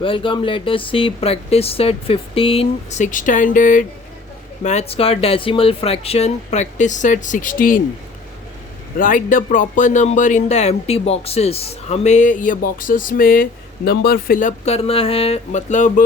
Welcome, late us सी practice set 15 6 standard maths का decimal fraction practice set 16। Right the proper number in the empty boxes. हमें ये boxes में number fill up करना है, मतलब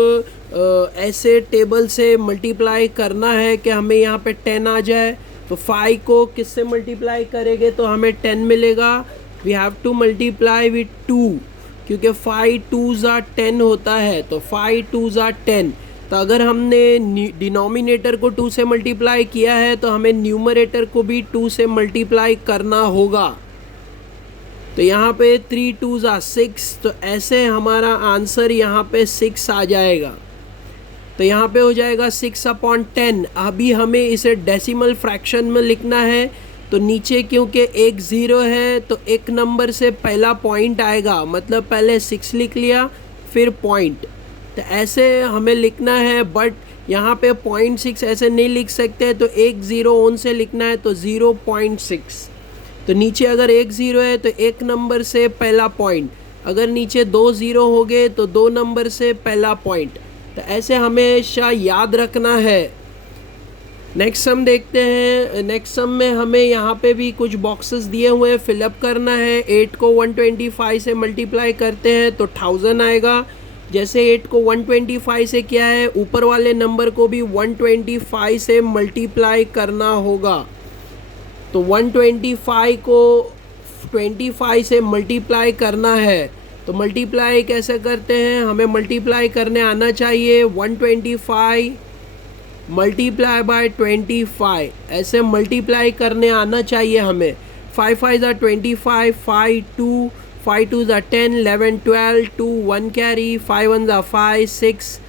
ऐसे टेबल से मल्टीप्लाई करना है कि हमें यहाँ पे 10 आ जाए। तो 5 को किससे मल्टीप्लाई करेंगे तो हमें 10 मिलेगा। We have to multiply with 2 क्योंकि 5 2s are 10 होता है, तो 5 2s are 10। तो अगर हमने डिनोमिनेटर को 2 से मल्टीप्लाई किया है तो हमें न्यूमरेटर को भी 2 से मल्टीप्लाई करना होगा। तो यहाँ पे 3 2s are 6, तो ऐसे हमारा आंसर यहाँ पे 6 आ जाएगा। तो यहाँ पे हो जाएगा 6/10। अभी हमें इसे डेसिमल फ्रैक्शन में लिखना है, तो नीचे क्योंकि एक ज़ीरो है तो एक नंबर से पहला पॉइंट आएगा, मतलब पहले 6 लिख लिया फिर पॉइंट। तो ऐसे हमें लिखना है, बट यहाँ पे 0.6 ऐसे नहीं लिख सकते, तो एक ज़ीरो ऑन से लिखना है, तो 0.6। तो नीचे अगर एक ज़ीरो है तो एक नंबर से पहला पॉइंट, अगर नीचे 2 ज़ीरो हो गए तो 2 नंबर से पहला पॉइंट। तो ऐसे हमेशा याद रखना है। नेक्स्ट सम देखते हैं। नेक्स्ट सम में हमें यहाँ पे भी कुछ बॉक्सेस दिए हुए हैं, फिलअप करना है। 8 को 125 से मल्टीप्लाई करते हैं तो 1000 आएगा। जैसे 8 को 125 से किया है, ऊपर वाले नंबर को भी 125 से मल्टीप्लाई करना होगा। तो 125 को 25 से मल्टीप्लाई करना है। तो मल्टीप्लाई कैसे करते हैं, हमें मल्टीप्लाई करने आना चाहिए। 125 मल्टीप्लाई बाय 25, ऐसे मल्टीप्लाई करने आना चाहिए हमें। 5 5 are 25, 5 2, 5 2s are 10, 11 12, 2 1 carry, 5 1s are 5 6।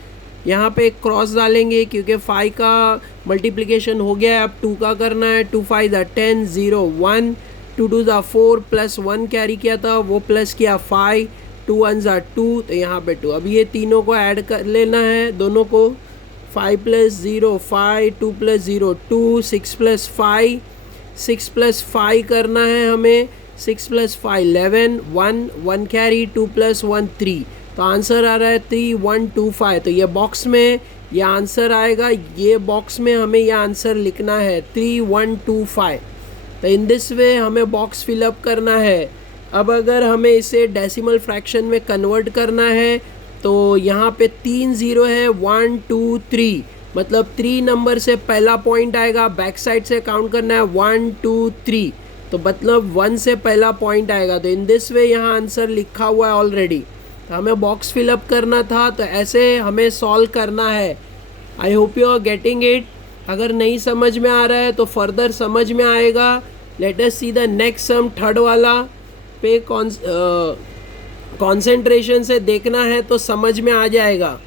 यहाँ पे क्रॉस डालेंगे क्योंकि 5 का मल्टीप्लिकेशन हो गया है, अब 2 का करना है। 2 5s are 10, 0 1, 2 2s are 4, plus 1 carry किया था वो प्लस किया 5, 2 1s are 2, तो यहाँ पे 2। अब ये तीनों को ऐड कर लेना है, दोनों को। 5 + 0 5, 2 + 0 2, 6 + 5 6 + 5 करना है हमें। 6 + 5 11, 1 1 कैरी, 2 + 1 3। तो आंसर आ रहा है 3125। तो ये बॉक्स में ये आंसर आएगा, ये बॉक्स में हमें ये आंसर लिखना है 3125। तो इन दिस वे हमें बॉक्स फिलअप करना है। अब अगर हमें इसे डेसिमल फ्रैक्शन में कन्वर्ट करना है तो यहाँ पे 3 ज़ीरो है, 1 2 3, मतलब 3 नंबर से पहला पॉइंट आएगा। बैक साइड से काउंट करना है 1 2 3, तो मतलब 1 से पहला पॉइंट आएगा। तो इन दिस वे यहाँ आंसर लिखा हुआ है ऑलरेडी। तो हमें बॉक्स फिलअप करना था, तो ऐसे हमें सॉल्व करना है। I hope you are getting it. अगर नहीं समझ में आ रहा है तो फर्दर समझ में आएगा। Late us see the next sum, third वाला पे कंसंट्रेशन से देखना है तो समझ में आ जाएगा।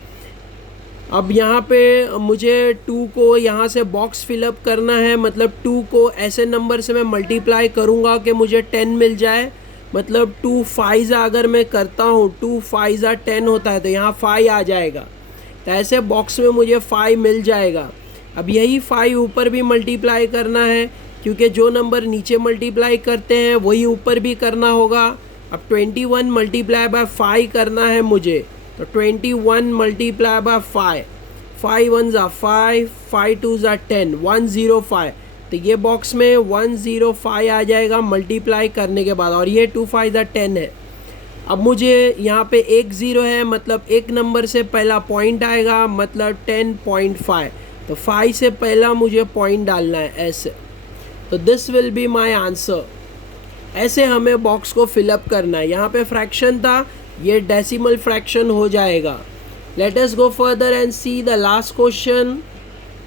अब यहाँ पे मुझे 2 को यहाँ से बॉक्स फिलअप करना है, मतलब 2 को ऐसे नंबर से मैं मल्टीप्लाई करूँगा कि मुझे 10 मिल जाए। मतलब 2 5 अगर मैं करता हूँ, 2 5 10 होता है, तो यहाँ 5 आ जाएगा। तो ऐसे बॉक्स में मुझे 5 मिल जाएगा। अब यही 5 ऊपर भी मल्टीप्लाई करना है, क्योंकि जो नंबर नीचे मल्टीप्लाई करते हैं वही ऊपर भी करना होगा। अब 21 मल्टीप्लाई बाय 5 करना है मुझे, तो 21 multiply by 5, 5 1s are 5, 5 2s are 10, 105। तो ये बॉक्स में 105 आ जाएगा मल्टीप्लाई करने के बाद, और ये 2 5s are 10 है। अब मुझे यहाँ पे एक ज़ीरो है, मतलब एक नंबर से पहला पॉइंट आएगा, मतलब 10.5। तो 5 से पहला मुझे पॉइंट डालना है ऐसे। तो this will be my answer. ऐसे हमें बॉक्स को फिलअप करना है। यहाँ पे फ्रैक्शन था, ये डेसिमल फ्रैक्शन हो जाएगा। Late us go further and see the last question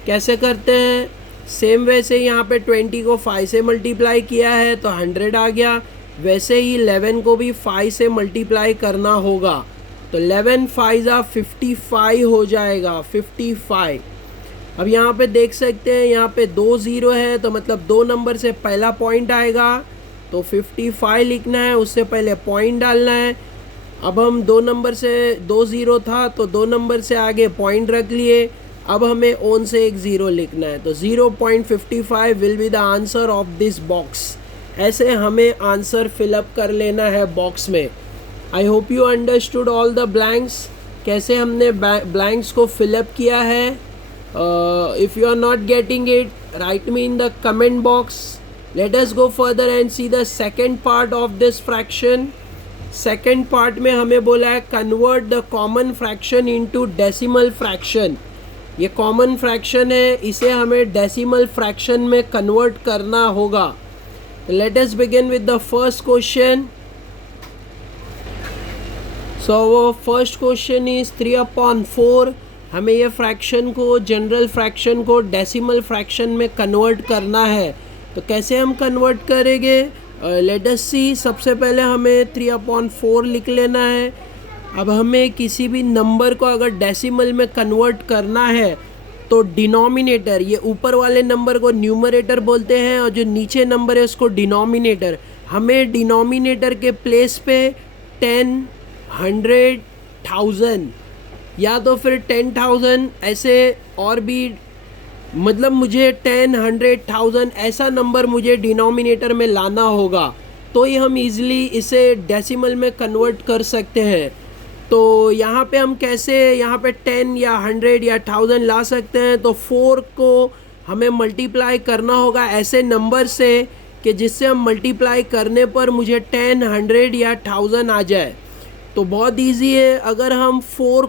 कैसे करते हैं। सेम वे से यहाँ पे 20 को 5 से मल्टीप्लाई किया है तो 100 आ गया। वैसे ही 11 को भी 5 से मल्टीप्लाई करना होगा, तो 11 5 55 हो जाएगा, 55। अब यहाँ पे देख सकते हैं, यहाँ पे 2 ज़ीरो है, तो मतलब 2 नंबर से पहला पॉइंट आएगा, तो 55 लिखना है, उससे पहले पॉइंट डालना है। अब हम 2 नंबर से 2 ज़ीरो था तो 2 नंबर से आगे पॉइंट रख लिए। अब हमें ऑन से एक ज़ीरो लिखना है, तो 0.55 will be the answer of this box. ऐसे हमें आंसर फिलअप कर लेना है बॉक्स में। I hope you understood all the blanks. कैसे हमने ब्लैंक्स को फिलअप किया है. If you are not getting it, write me in the comment box. Let us go further and see the second part of this fraction. Second part में हमें बोला है convert the common fraction into decimal fraction. ये common fraction है, इसे हमें decimal fraction में convert करना होगा. Let us begin with the first question. So first question is 3/4. हमें ये फ्रैक्शन को, जनरल फ्रैक्शन को डेसिमल फ्रैक्शन में कन्वर्ट करना है. तो कैसे हम कन्वर्ट करेंगे? लेट अस सी. सबसे पहले हमें 3/4 लिख लेना है. अब हमें किसी भी नंबर को अगर डेसिमल में कन्वर्ट करना है तो डिनोमिनेटर, ये ऊपर वाले नंबर को न्यूमरेटर बोलते हैं और जो नीचे नंबर है उसको डिनोमिनेटर. हमें डिनोमिनेटर के प्लेस पे 10, 100, 1000 या तो फिर 10,000 ऐसे और भी, मतलब मुझे 10, 100, 1000 ऐसा नंबर मुझे डिनोमिनेटर में लाना होगा, तो ही हम इजीली इसे डेसिमल में कन्वर्ट कर सकते हैं. तो यहाँ पे हम कैसे यहाँ पे 10 या 100 या 1000 ला सकते हैं? तो 4 को हमें मल्टीप्लाई करना होगा ऐसे नंबर से कि जिससे हम मल्टीप्लाई करने पर मुझे 10, 100 या 1000 आ जाए. तो बहुत इजी है. अगर हम 4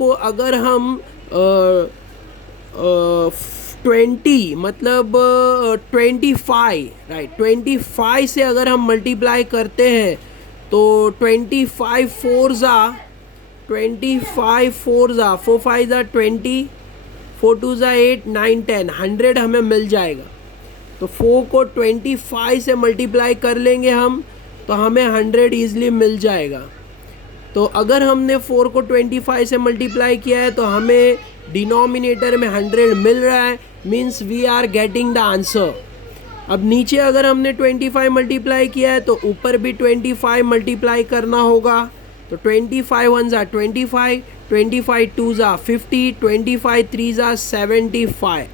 को अगर हम 20 मतलब 25, राइट, 25 से अगर हम मल्टीप्लाई करते हैं तो 25 4 ज़ा 4 5 ज़ा 20, 4 2 ज़ा 8, 9 10, 100 हमें मिल जाएगा. तो 4 को 25 से मल्टीप्लाई कर लेंगे हम तो हमें 100 ईज़िली मिल जाएगा. तो अगर हमने 4 को 25 से मल्टीप्लाई किया है तो हमें डिनोमिनेटर में 100 मिल रहा है, means we are getting the answer. अब नीचे अगर हमने 25 मल्टीप्लाई किया है तो ऊपर भी 25 मल्टीप्लाई करना होगा. तो 25 1 ज़ा 25, 25 2 ज़ा 50, 25 3 ज़ा 75.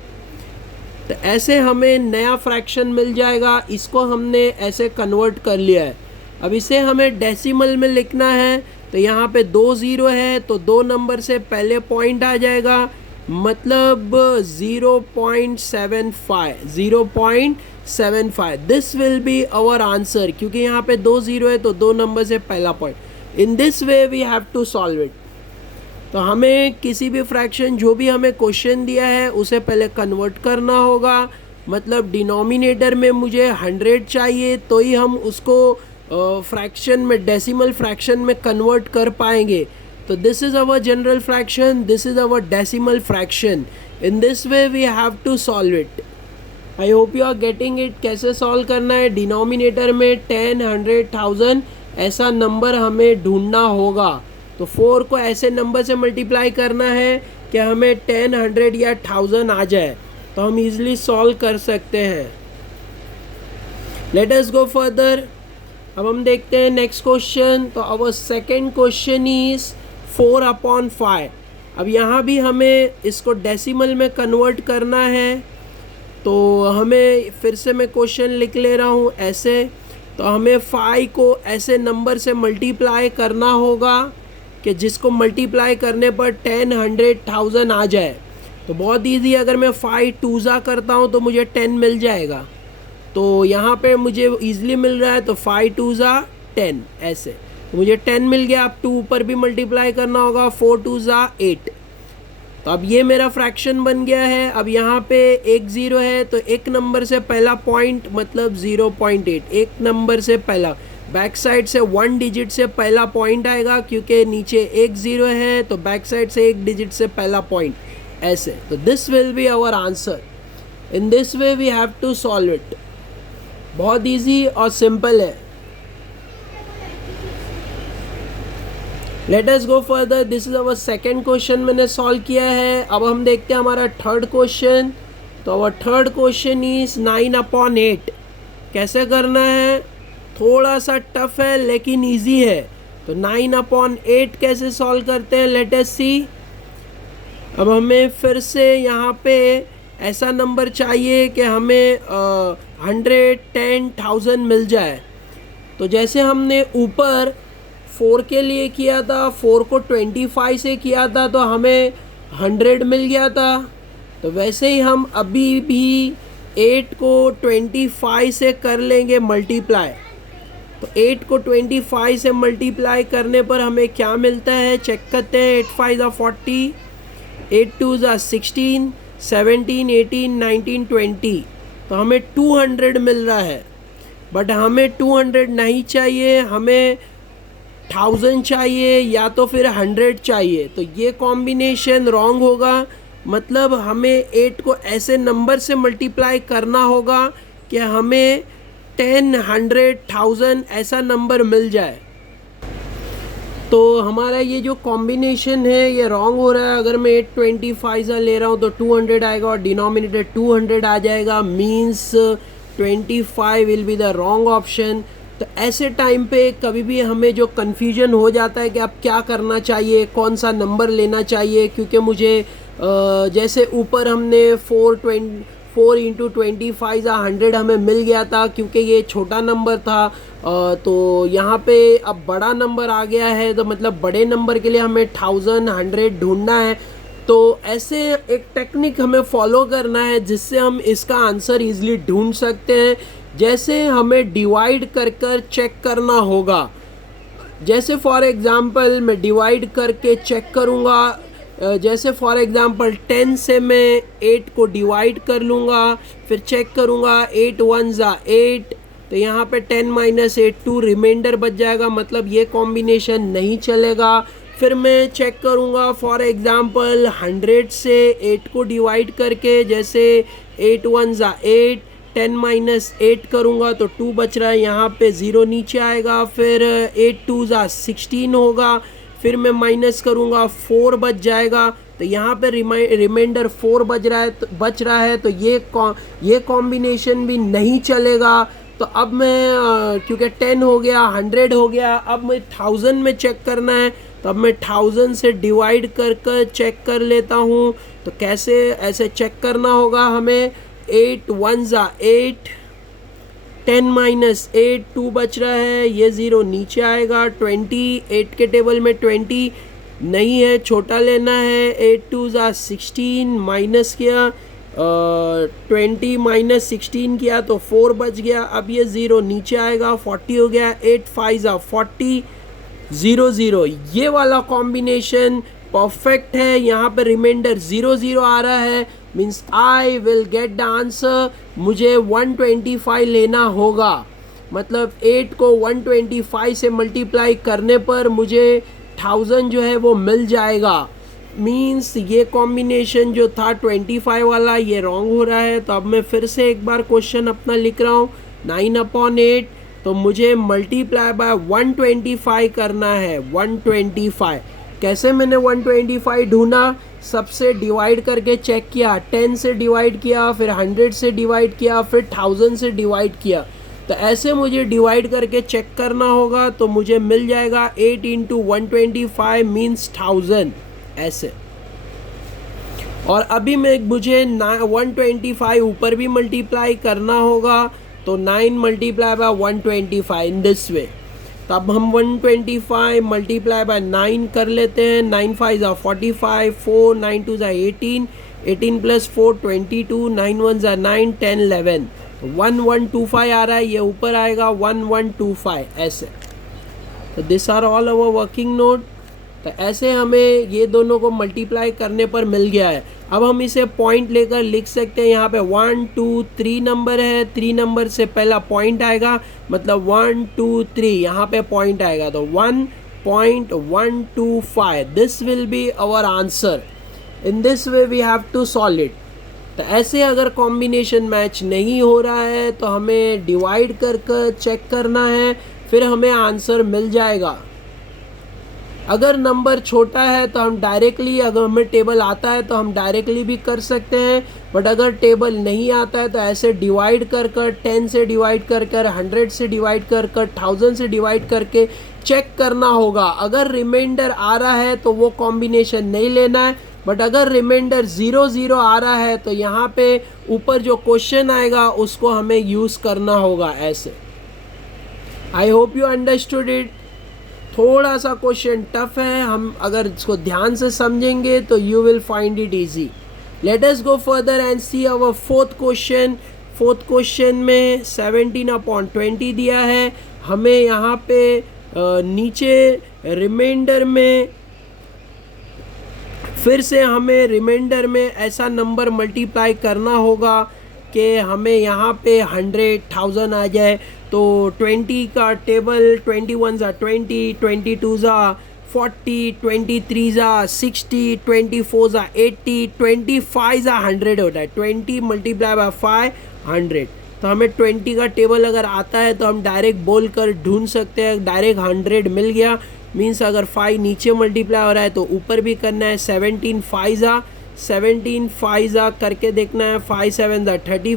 तो ऐसे हमें नया फ्रैक्शन मिल जाएगा. इसको हमने ऐसे कन्वर्ट कर लिया है. अब इसे हमें डेसिमल में लिखना है. तो यहाँ पे 2 ज़ीरो है तो 2 नंबर से पहले पॉइंट आ जाएगा, मतलब 0.75. This will be our answer. क्योंकि यहाँ पे 2 ज़ीरो है तो 2 नंबर से पहला point. In this way we have to solve it. तो हमें किसी भी फ्रैक्शन जो भी हमें क्वेश्चन दिया है उसे पहले कन्वर्ट करना होगा. मतलब डिनोमिनेटर में मुझे 100 चाहिए तो ही हम उसको फ्रैक्शन में, डेसिमल फ्रैक्शन में कन्वर्ट कर पाएंगे. तो this is our general fraction, this is our decimal fraction. In this way we have to solve it. I hope you are getting it. कैसे सॉल्व करना है? डिनोमिनेटर में 10, 100, 1000 ऐसा नंबर हमें ढूंढना होगा. तो 4 को ऐसे नंबर से मल्टीप्लाई करना है कि हमें 10, 100 या 1000 आ जाए, तो हम इजीली सॉल्व कर सकते हैं. Late us go further. अब हम देखते हैं नेक्स्ट क्वेश्चन. तो अवर सेकेंड क्वेश्चन इज 4/5. अब यहाँ भी हमें इसको डेसिमल में कन्वर्ट करना है. तो हमें फिर से मैं क्वेश्चन लिख ले रहा हूँ ऐसे. तो हमें 5 को ऐसे नंबर से मल्टीप्लाई करना होगा कि जिसको मल्टीप्लाई करने पर 10, 100, 1000 आ जाए. तो बहुत इजी. अगर मैं 5 2 ज़ा करता हूँ तो मुझे 10 मिल जाएगा. तो यहाँ पे मुझे इजीली मिल रहा है. तो 5 2 ज़ा 10 ऐसे, तो मुझे 10 मिल गया. अब 2 ऊपर भी मल्टीप्लाई करना होगा. 4 2 ज़ा 8. तो अब ये मेरा फ्रैक्शन बन गया है. अब यहाँ पे 1 ज़ीरो है तो एक नंबर से पहला पॉइंट मतलब 0.8. एक नंबर से पहला, बैक साइड से 1 डिजिट से पहला पॉइंट आएगा. क्योंकि नीचे 1 ज़ीरो है तो बैक साइड से 1 डिजिट से पहला पॉइंट ऐसे. तो this will be our answer. In this way we have to solve it. बहुत इजी और सिंपल है. Let us go further. This is our second question मैंने सॉल्व किया है. अब हम देखते हैं हमारा थर्ड क्वेश्चन. तो अवर थर्ड क्वेश्चन इज 9/8. कैसे करना है? थोड़ा सा टफ है लेकिन इजी है. तो 9/8 कैसे सॉल्व करते हैं? लेट अस सी. अब हमें फिर से यहाँ पे ऐसा नंबर चाहिए कि हमें 100, 10, 1000 मिल जाए. तो जैसे हमने ऊपर 4 के लिए किया था, 4 को 25 से किया था तो हमें 100 मिल गया था। तो वैसे ही हम अभी भी 8 को 25 से कर लेंगे मल्टीप्लाई। तो 8 को 25 से मल्टीप्लाई करने पर हमें क्या मिलता है, चेक करते हैं। 8 5 40, 8 2 16, 17 18 19 20। तो हमें 200 मिल रहा है, बट हमें 200 नहीं चाहिए, हमें 1000 चाहिए या तो फिर 100 चाहिए। तो ये कॉम्बिनेशन रॉन्ग होगा। मतलब हमें 8 को ऐसे नंबर से मल्टीप्लाई करना होगा कि हमें 10, 100, 1000 ऐसा नंबर मिल जाए। तो हमारा ये जो कॉम्बिनेशन है ये रॉन्ग हो रहा है। अगर मैं 825 सा ले रहा हूँ तो 200 आएगा और डिनोमिनेटर 200 आ जाएगा, means 25 will be the wrong option. तो ऐसे टाइम पे कभी भी हमें जो कन्फ्यूजन हो जाता है कि अब क्या करना चाहिए, कौन सा नंबर लेना चाहिए, क्योंकि मुझे जैसे ऊपर हमने 4 इंटू 25 100 हमें मिल गया था क्योंकि ये छोटा नंबर था। तो यहाँ पे अब बड़ा नंबर आ गया है, तो मतलब बड़े नंबर के लिए हमें 1000, 100 ढूंढना है। तो ऐसे एक टेक्निक हमें फॉलो करना है जिससे हम इसका आंसर इजीली ढूंढ सकते हैं। जैसे हमें डिवाइड कर कर चेक करना होगा। जैसे फॉर एग्ज़ाम्पल मैं डिवाइड करके चेक करूँगा। जैसे फॉर एग्ज़ाम्पल 10 से मैं 8 को डिवाइड कर लूँगा, फिर चेक करूँगा 8 1 ज़ा 8। तो यहाँ पे 10 - 8 2 रिमाइंडर बच जाएगा, मतलब ये कॉम्बिनेशन नहीं चलेगा। फिर मैं चेक करूँगा फॉर एग्ज़ाम्पल 100 से 8 को डिवाइड करके, जैसे 8 1 ज़ा 8, 10 - 8 करूँगा तो 2 बच रहा है, यहाँ पे 0 नीचे आएगा। फिर 8 2 ज़ा 16 होगा, फिर मैं माइनस करूँगा 4 बच जाएगा। तो यहाँ पे रिमाइंडर 4 बच रहा है। तो ये कॉम्बिनेशन भी नहीं चलेगा। तो अब मैं क्योंकि 10 हो गया, 100 हो गया, अब मैं 1000 में चेक करना है। तो अब मैं 1000 से डिवाइड कर कर चेक कर लेता हूँ। तो कैसे ऐसे चेक करना होगा हमें, 8 1 ज़ा 8, 10 - 8 2 बच रहा है, ये 0 नीचे आएगा। 20 8 के टेबल में 20 नहीं है, छोटा लेना है। 8 2 ज़ा 16 माइनस किया, 20 - 16 किया तो 4 बच गया। अब ये 0 नीचे आएगा, 40 हो गया। 8 5 ज़ा 40, 0 0। ये वाला कॉम्बिनेशन परफेक्ट है। यहाँ पे रिमाइंडर 0 0 आ रहा है, means I will get the answer. मुझे 125 लेना होगा, मतलब 8 को 125 से मल्टीप्लाई करने पर मुझे 1000 जो है वो मिल जाएगा। मीन्स ये कॉम्बिनेशन जो था 25 वाला ये रॉन्ग हो रहा है। तो अब मैं फिर से एक बार क्वेश्चन अपना लिख रहा हूँ। 9/8 तो मुझे मल्टीप्लाई बाय 125 करना है। 125 कैसे मैंने 125 ढूंढा, सबसे डिवाइड करके चेक किया। 10 से डिवाइड किया, फिर 100 से डिवाइड किया, फिर 1000 से डिवाइड किया। तो ऐसे मुझे डिवाइड करके चेक करना होगा। तो मुझे मिल जाएगा 8 × 125 मीन्स 1000 ऐसे। और अभी मुझे 125 ऊपर भी मल्टीप्लाई करना होगा। तो 9 मल्टीप्लाई बाय 125 इन दिस वे। तब हम 125 मल्टीप्लाई बाय 9 कर लेते हैं। 9 5 ज़ा 45, 4 9 2 ज़ा 18, 18 + 4 22, 9 1 ज़ा 9, 10 11। 1125 आ रहा है, ये ऊपर आएगा 1125 ऐसे। तो this are all our working note. तो ऐसे हमें ये दोनों को मल्टीप्लाई करने पर मिल गया है। अब हम इसे पॉइंट लेकर लिख सकते हैं। यहाँ पे 1 2 3 नंबर है, 3 नंबर से पहला पॉइंट आएगा, मतलब 1 2 3 यहाँ पे पॉइंट आएगा। तो 1.125 this will be our answer. In this way we have to solve it. तो ऐसे अगर कॉम्बिनेशन मैच नहीं हो रहा है तो हमें डिवाइड कर कर चेक करना है, फिर हमें आंसर मिल जाएगा। अगर नंबर छोटा है तो हम डायरेक्टली, अगर हमें टेबल आता है तो हम डायरेक्टली भी कर सकते हैं। बट अगर टेबल नहीं आता है तो ऐसे डिवाइड कर कर, 10 से डिवाइड कर कर, 100 से डिवाइड कर कर, 1000 से डिवाइड करके चेक करना होगा। अगर रिमाइंडर आ रहा है तो वो कॉम्बिनेशन नहीं लेना है। बट अगर रिमाइंडर 0 0 आ रहा है तो यहाँ पे ऊपर जो क्वेश्चन आएगा उसको हमें यूज़ करना होगा ऐसे। आई होप यू अंडरस्टूड इट। थोड़ा सा क्वेश्चन टफ है, हम अगर इसको ध्यान से समझेंगे तो you will find it easy. Let us go further and see our fourth question. Fourth question में 17/20 दिया है हमें। यहाँ पे नीचे रिमाइंडर में फिर से हमें रिमाइंडर में ऐसा नंबर मल्टीप्लाई करना होगा कि हमें यहाँ पे 100,000 आ जाए। तो 20 का टेबल 21 ज़ा 20, 22 ज़ा 40, 23 ज़ा 60, 24 ज़ा 80, 25 ज़ा 100 होता है। 20 मल्टीप्लाई बाय 5 100। तो हमें 20 का टेबल अगर आता है तो हम डायरेक्ट बोल कर ढूंढ सकते हैं। डायरेक्ट 100 मिल गया, मीन्स अगर 5 नीचे मल्टीप्लाई हो रहा है तो ऊपर भी करना है। 17 5 ज़ा 17 5 ज़ा करके देखना है। 5 7 ज़ा 35,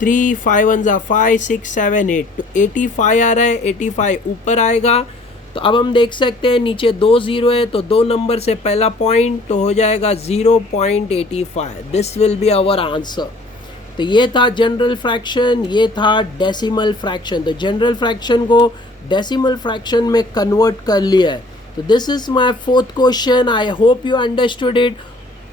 3 5 1 ज़ा 5 6 7 8, तो 85 आ रहा है। 85 ऊपर आएगा। तो अब हम देख सकते हैं नीचे 2 0 है, तो 2 नंबर से पहला पॉइंट तो हो जाएगा 0.85। This will be our answer. तो ये था जनरल फ्रैक्शन, ये था डेसिमल फ्रैक्शन। तो जनरल फ्रैक्शन को डेसिमल फ्रैक्शन में कन्वर्ट कर लिया है। तो this is my fourth question. I hope you understood it.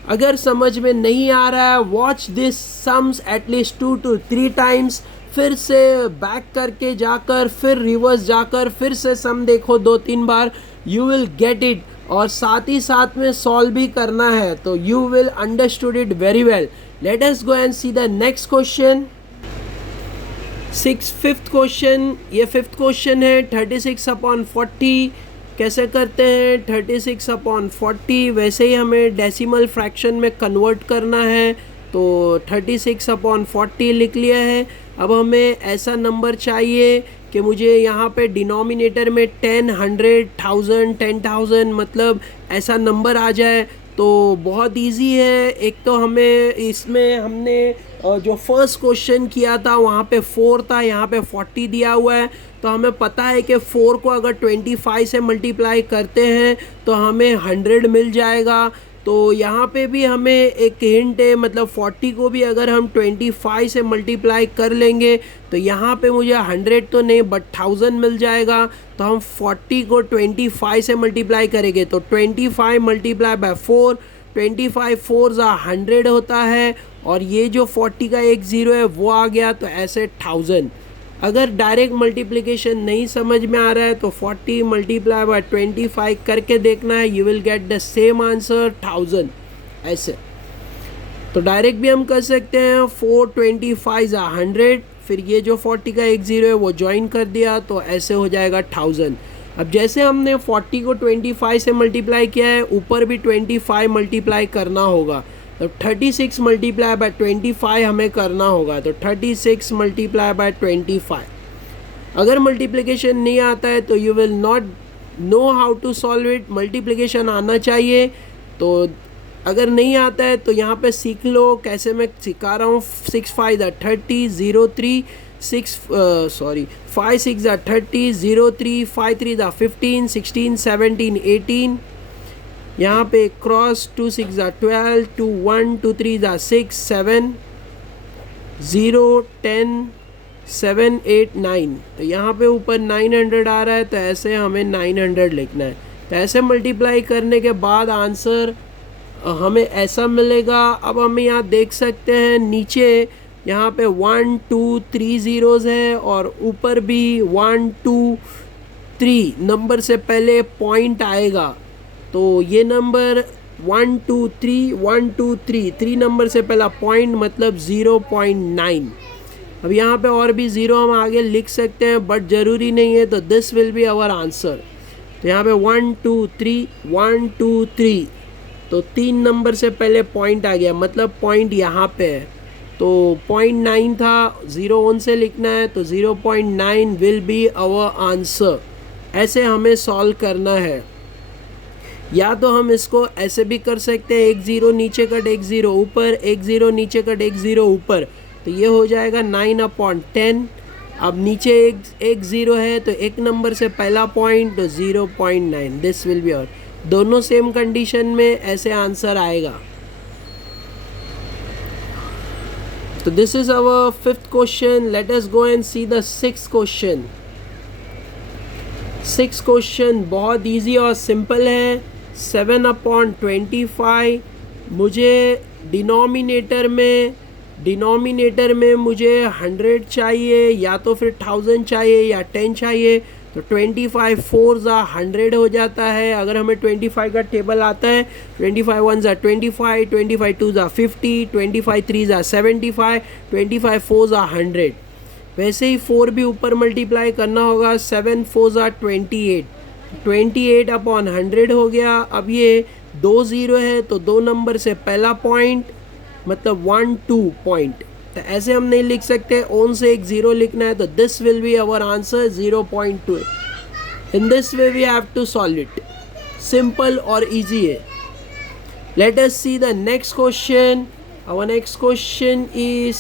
अगर समझ में नहीं आ रहा है, watch this sums at least 2 to 3 times. फिर से बैक करके जाकर फिर रिवर्स जाकर फिर से सम देखो 2-3 बार, यू विल गेट इट। और साथ ही साथ में सॉल्व भी करना है, तो you will understood it very well. Late us go and see the next question. Fifth question, ये फिफ्थ क्वेश्चन है 36/40। कैसे करते हैं 36/40? वैसे ही हमें डेसिमल फ्रैक्शन में कन्वर्ट करना है। तो 36/40 लिख लिया है। अब हमें ऐसा नंबर चाहिए कि मुझे यहाँ पे डिनोमिनेटर में 10, 100, 1000, 10,000 मतलब ऐसा नंबर आ जाए। तो बहुत इजी है। एक तो हमें इसमें हमने जो फर्स्ट क्वेश्चन किया था वहाँ पे 4 था, यहाँ पे 40 दिया हुआ है। तो हमें पता है कि 4 को अगर 25 से मल्टीप्लाई करते हैं तो हमें 100 मिल जाएगा। तो यहाँ पे भी हमें एक हिंट है, मतलब 40 को भी अगर हम 25 से मल्टीप्लाई कर लेंगे तो यहाँ पे मुझे 100 तो नहीं बट 1000 मिल जाएगा। तो हम 40 को 25 से मल्टीप्लाई करेंगे तो 25 मल्टीप्लाई बाय 4, 25 4 ज़ा 100 होता है। और ये जो 40 का एक ज़ीरो है वो आ गया, तो ऐसे 1000। अगर डायरेक्ट मल्टीप्लिकेशन नहीं समझ में आ रहा है तो 40 मल्टीप्लाई बाय 25 करके देखना है, you will get the same answer 1000 ऐसे। तो डायरेक्ट भी हम कर सकते हैं। 4 25 ज़ा 100, फिर ये जो 40 का एक ज़ीरो है वो ज्वाइन कर दिया, तो ऐसे हो जाएगा 1000। अब जैसे हमने 40 को 25 से मल्टीप्लाई किया है, ऊपर भी 25 मल्टीप्लाई करना होगा। तो 36 मल्टीप्लाई बाय 25 हमें करना होगा। तो 36 मल्टीप्लाई बाय 25। अगर मल्टीप्लिकेशन नहीं आता है तो you will not know how to solve it. Multiplication आना चाहिए। तो अगर नहीं आता है तो यहाँ पे सीख लो कैसे मैं सिखा रहा हूँ। 6 5 ज़ा 30, 0 3 5 6 ज़ा 30, 0 3 5 3 ज़ा 15, 16 17 18। यहाँ पे क्रॉस 2 6 ज़ा 12, 2 1 2 3 ज़ा 6 7 0 10 7 8 9। तो यहाँ पे ऊपर 900 आ रहा है, तो ऐसे हमें 900 लिखना है। तो ऐसे मल्टीप्लाई करने के बाद आंसर हमें ऐसा मिलेगा। अब हम यहाँ देख सकते हैं नीचे यहाँ पे 1 2 3 ज़ीरोज़ है और ऊपर भी 1 2 3 नंबर से पहले पॉइंट आएगा। तो ये नंबर 1 2 3 1 2 3 3 नंबर से पहला पॉइंट मतलब 0.9। अब यहाँ पे और भी ज़ीरो हम आगे लिख सकते हैं बट ज़रूरी नहीं है। तो this will be our answer. तो यहाँ पे 1 2 3 1 2 3, तो 3 नंबर से पहले पॉइंट आ गया, मतलब पॉइंट यहाँ पे है। तो 0.9 था, 0 1 से लिखना है, तो 0.9 विल बी आवर आंसर। ऐसे हमें सॉल्व करना है। या तो हम इसको ऐसे भी कर सकते हैं, 1 0 नीचे कट 1 0 ऊपर, 1 0 नीचे कट 1 0 ऊपर, तो ये हो जाएगा 9/10। अब नीचे एक 0 है तो एक नंबर से पहला पॉइंट, तो 0.9। दिस विल बी और दोनों सेम कंडीशन में ऐसे आंसर आएगा। तो this is our 5th question. Late us go and see the 6th question. Six question बहुत इजी और सिंपल है। 7/25 मुझे डिनोमिनेटर में मुझे 100 चाहिए, या तो फिर 1000 चाहिए या 10 चाहिए। तो 25 4 100 हो जाता है। अगर हमें 25 का टेबल आता है, 25 1 25, 25 2 50, 25 3 75, 25 4 100। वैसे ही 4 भी ऊपर मल्टीप्लाई करना होगा। 7 4 28, 28/100 हो गया। अब ये 2 0 है तो 2 नंबर से पहला पॉइंट, मतलब 1 2 पॉइंट। तो ऐसे हम नहीं लिख सकते, ओन से एक 0 लिखना है। तो this will be our answer 0.2। In this way we have to solve it. Simple और इजी है। Let us see the next question. Our next question is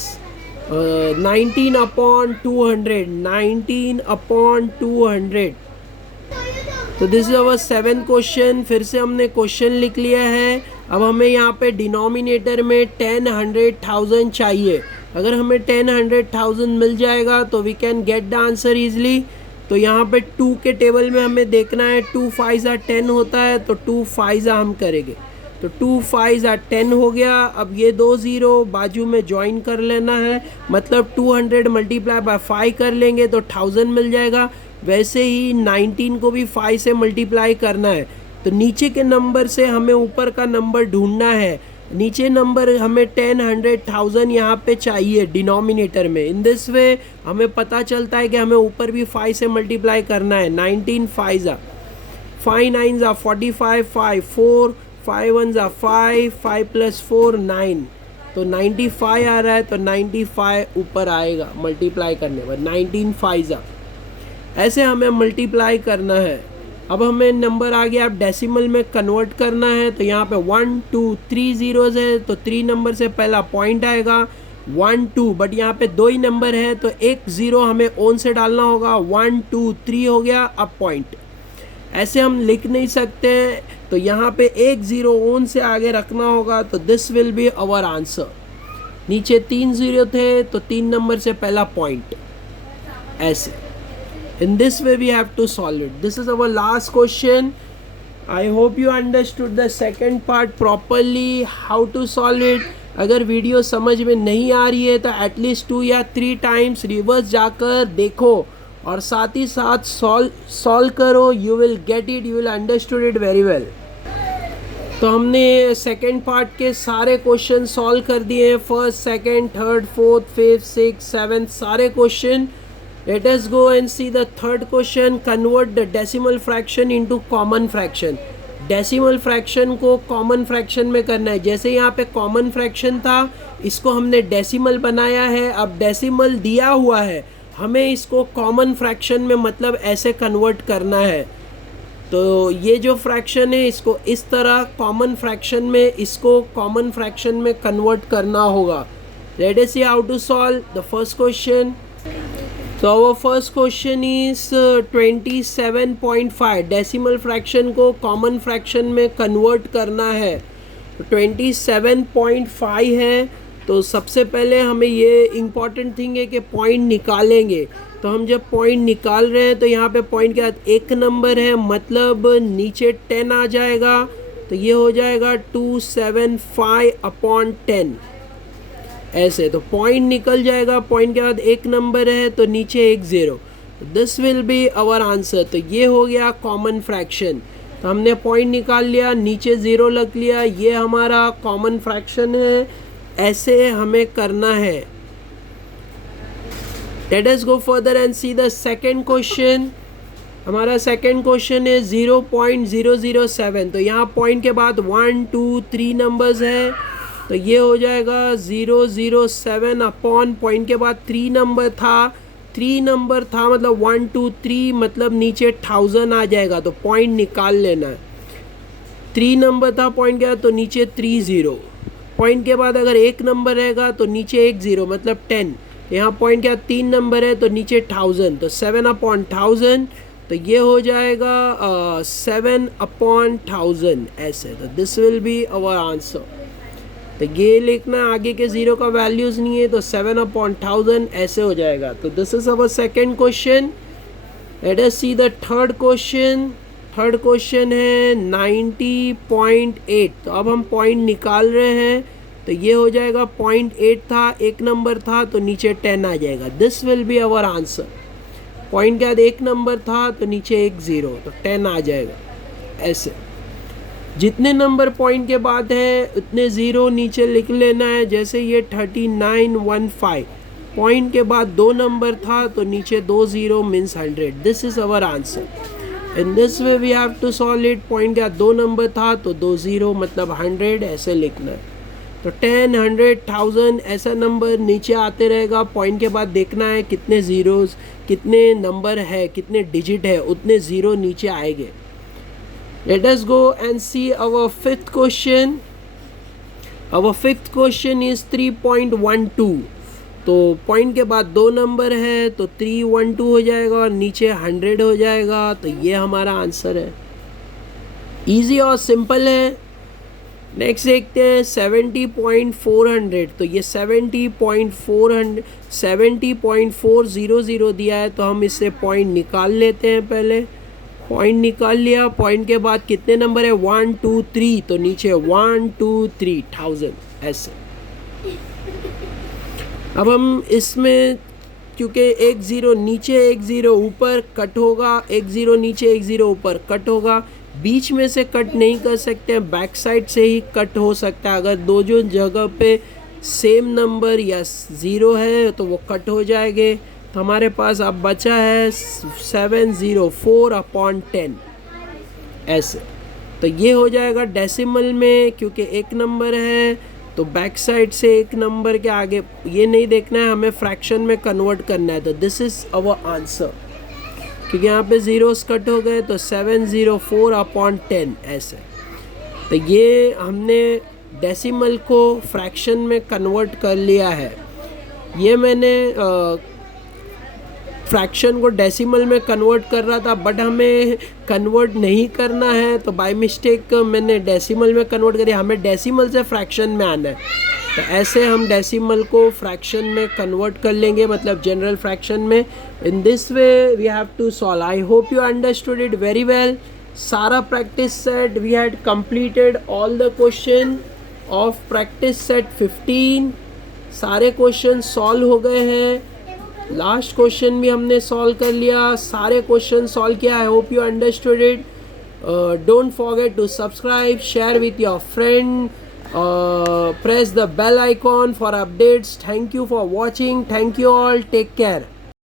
19/200। 19/200। तो this is our 7th question. फिर से हमने क्वेश्चन लिख लिया है। अब हमें यहाँ पे डिनोमिनेटर में 10 100 1000 चाहिए। अगर हमें 10 100 1000 मिल जाएगा तो we can get the answer easily. तो यहाँ पे 2 के टेबल में हमें देखना है 2 5 10 होता है, तो 2 5 हम करेंगे। तो 2 5 10 हो गया। अब ये 2 0 बाजू में ज्वाइन कर लेना है, मतलब 200 मल्टीप्लाई बाय 5 कर लेंगे तो 1000 मिल जाएगा। वैसे ही 19 को भी 5 से मल्टीप्लाई करना है। तो नीचे के नंबर से हमें ऊपर का नंबर ढूंढना है। नीचे नंबर हमें 10 100 1000 यहाँ पे चाहिए डिनोमिनेटर में। इन दिस वे हमें पता चलता है कि हमें ऊपर भी 5 से मल्टीप्लाई करना है। 19 5 5 9 45, 5 4 5 1 5, 5 + 4 9। तो 95 आ रहा है, तो 95 ऊपर आएगा मल्टीप्लाई करने पर। 19 5 ऐसे हमें मल्टीप्लाई करना है। अब हमें नंबर आ गया, अब डेसिमल में कन्वर्ट करना है। तो यहाँ पे 1 2 3 zeros है, तो 3 नंबर से पहला पॉइंट आएगा 1 2। बट यहाँ पे 2 ही नंबर है तो एक 0 हमें ओन से डालना होगा। 1 2 3 हो गया, अब पॉइंट। ऐसे हम लिख नहीं सकते हैं, तो यहाँ पे एक 0 ओन से आगे रखना होगा। तो this will be our answer. नीचे 3 0 थे तो 3 नंबर से पहला पॉइंट। ऐसे in this way we have to solve it. This is our last question. I hope you understood the second part properly, how to solve it. अगर video समझ में नहीं आ रही है तो एटलीस्ट 2 या 3 टाइम्स रिवर्स जाकर देखो और साथ ही साथ सॉल्व करो। You will get it, you will understood it very well. तो हमने सेकेंड पार्ट के सारे क्वेश्चन सॉल्व कर दिए हैं। First, second, third, fourth, fifth, six, seventh सारे question. Let us go and see the third question. Convert the decimal fraction into common fraction. Decimal fraction को common fraction में करना है। जैसे यहाँ पे कॉमन फ्रैक्शन था, इसको हमने डेसिमल बनाया है। अब डेसिमल दिया हुआ है, हमें इसको कॉमन फ्रैक्शन में मतलब ऐसे कन्वर्ट करना है। तो ये जो फ्रैक्शन है इसको इस तरह कॉमन फ्रैक्शन में, इसको कॉमन फ्रैक्शन में कन्वर्ट करना होगा। Let us see how to solve the first question. तो our first question is 27.5। Decimal fraction को कॉमन फ्रैक्शन में कन्वर्ट करना है। तो 27.5 है। तो सबसे पहले हमें ये इम्पॉर्टेंट थिंग है कि पॉइंट निकालेंगे। तो हम जब पॉइंट निकाल रहे हैं तो यहाँ पे पॉइंट के बाद एक नंबर है, मतलब नीचे 10 आ जाएगा। तो ये हो जाएगा 275/10 ऐसे। तो पॉइंट निकल जाएगा, पॉइंट के बाद एक नंबर है तो नीचे एक 0। This will be our answer. तो ये हो गया कॉमन फ्रैक्शन। तो हमने पॉइंट निकाल लिया, नीचे 0 लग लिया, ये हमारा कॉमन फ्रैक्शन है। ऐसे हमें करना है। Let us go further and see the second question. हमारा सेकेंड क्वेश्चन है 0.007। तो यहाँ पॉइंट के बाद 1 2 3 नंबर्स है, तो ये हो जाएगा 007 अपॉन पॉइंट के बाद 3 नंबर था, मतलब 1 2 3, मतलब नीचे 1000 आ जाएगा। तो पॉइंट निकाल लेना है। 3 नंबर था पॉइंट के बाद, तो नीचे 3 0। पॉइंट के बाद अगर एक नंबर रहेगा तो नीचे एक 0, मतलब 10। यहाँ पॉइंट के बाद 3 नंबर है तो नीचे 1000, तो 7/1000। तो ये हो जाएगा 7/1000 ऐसे। तो this will be our answer. तो ये लिखना, आगे के 0 का वैल्यूज़ नहीं है, तो 7/1000 ऐसे हो जाएगा। तो this is our second question. Late us see the third question. Third question है 90.8। तो अब हम पॉइंट निकाल रहे हैं, तो ये हो जाएगा 0.8 था, एक नंबर था तो नीचे 10 आ जाएगा। This will be our answer. Point के बाद एक नंबर था तो नीचे एक ज़ीरो, तो 10 आ जाएगा। ऐसे जितने नंबर पॉइंट के बाद है उतने ज़ीरो नीचे लिख लेना है। जैसे ये 3915, पॉइंट के बाद दो नंबर था तो नीचे दो zero means 100। This is our answer. In this way we have to solve it. Point के बाद दो नंबर था तो दो ज़ीरो मतलब 100 ऐसे लिखना है। तो 10, 100, 1000 ऐसा नंबर नीचे आते रहेगा। पॉइंट के बाद देखना है कितने ज़ीरोज़, कितने नंबर है, कितने डिजिट है, उतने ज़ीरो नीचे आएंगे। Let us go and see our fifth question. Our fifth question is 3.12. तो पॉइंट के बाद दो नंबर है तो 312 हो जाएगा और नीचे 100 हो जाएगा। तो ये हमारा आंसर है। इजी और सिंपल है। नेक्स्ट देखते हैं 70.400। तो ये 70.400 दिया है, तो हम इससे पॉइंट निकाल लेते हैं। पहले पॉइंट निकाल लिया। पॉइंट के बाद कितने नंबर है 1 2 3, तो नीचे 1 2 3 1000 ऐसे। अब हम इसमें क्योंकि एक ज़ीरो नीचे एक ज़ीरो ऊपर कट होगा, एक ज़ीरो नीचे एक ज़ीरो ऊपर कट होगा, बीच में से कट नहीं कर सकते हैं, बैक साइड से ही कट हो सकता है। अगर दो जो जगह पे सेम नंबर या ज़ीरो है तो वो कट हो जाएंगे। तो हमारे पास अब बचा है 704/10 ऐसे। तो ये हो जाएगा डेसिमल में, क्योंकि एक नंबर है तो बैक साइड से एक नंबर के आगे ये नहीं देखना है, हमें फ्रैक्शन में कन्वर्ट करना है। तो दिस इज़ अवर आंसर, क्योंकि यहाँ पे ज़ीरोस कट हो गए। तो 704/10 ऐसे। तो ये हमने डेसिमल को फ्रैक्शन में कन्वर्ट कर लिया है। ये मैंने फ्रैक्शन को डेसिमल में कन्वर्ट कर रहा था, बट हमें कन्वर्ट नहीं करना है, तो बाय मिस्टेक मैंने डेसिमल में कन्वर्ट कर दिया। हमें डेसिमल से फ्रैक्शन में आना है, तो ऐसे हम डेसिमल को फ्रैक्शन में कन्वर्ट कर लेंगे, मतलब जनरल फ्रैक्शन में। In this way we have to solve. I hope you understood it very well. सारा practice set we had completed all the question of practice set 15। सारे क्वेश्चन सॉल्व हो गए हैं। लास्ट क्वेश्चन भी हमने solve कर लिया। सारे क्वेश्चन सॉल्व किया। I hope you understood it. Don't forget to subscribe, share with your friend, press the bell icon for updates. Thank you for watching. Thank you all. Take care.